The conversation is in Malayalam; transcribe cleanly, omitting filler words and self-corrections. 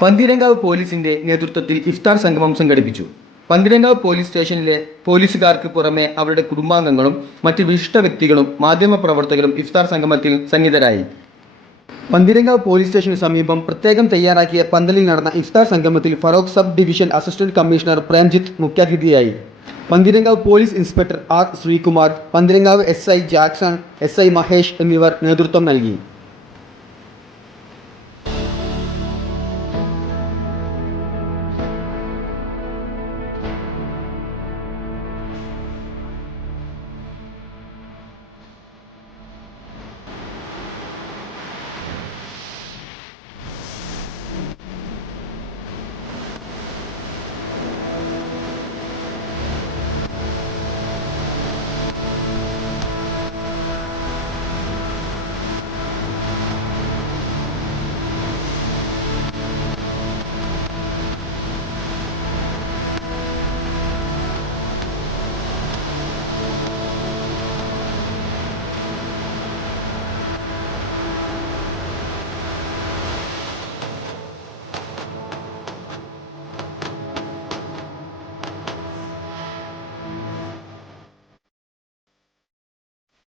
പന്തീരങ്കാവ് പോലീസിന്റെ നേതൃത്വത്തിൽ ഇഫ്താർ സംഗമം സംഘടിപ്പിച്ചു. പന്തീരങ്കാവ് പോലീസ് സ്റ്റേഷനിലെ പോലീസുകാർക്ക് പുറമെ അവരുടെ കുടുംബാംഗങ്ങളും മറ്റ് വിശിഷ്ട വ്യക്തികളും മാധ്യമപ്രവർത്തകരും ഇഫ്താർ സംഗമത്തിൽ സന്നിഹിതരായി. പന്തീരങ്കാവ് പോലീസ് സ്റ്റേഷന് സമീപം പ്രത്യേകം തയ്യാറാക്കിയ പന്തലിൽ നടന്ന ഇഫ്താർ സംഗമത്തിൽ Feroke sub division assistant commissioner Premjith മുഖ്യാതിഥിയായി. Pantheerankavu police inspector R Sreekumar, Pantheerankavu S I Jackson, S I Mahesh എന്നിവർ നേതൃത്വം നൽകി.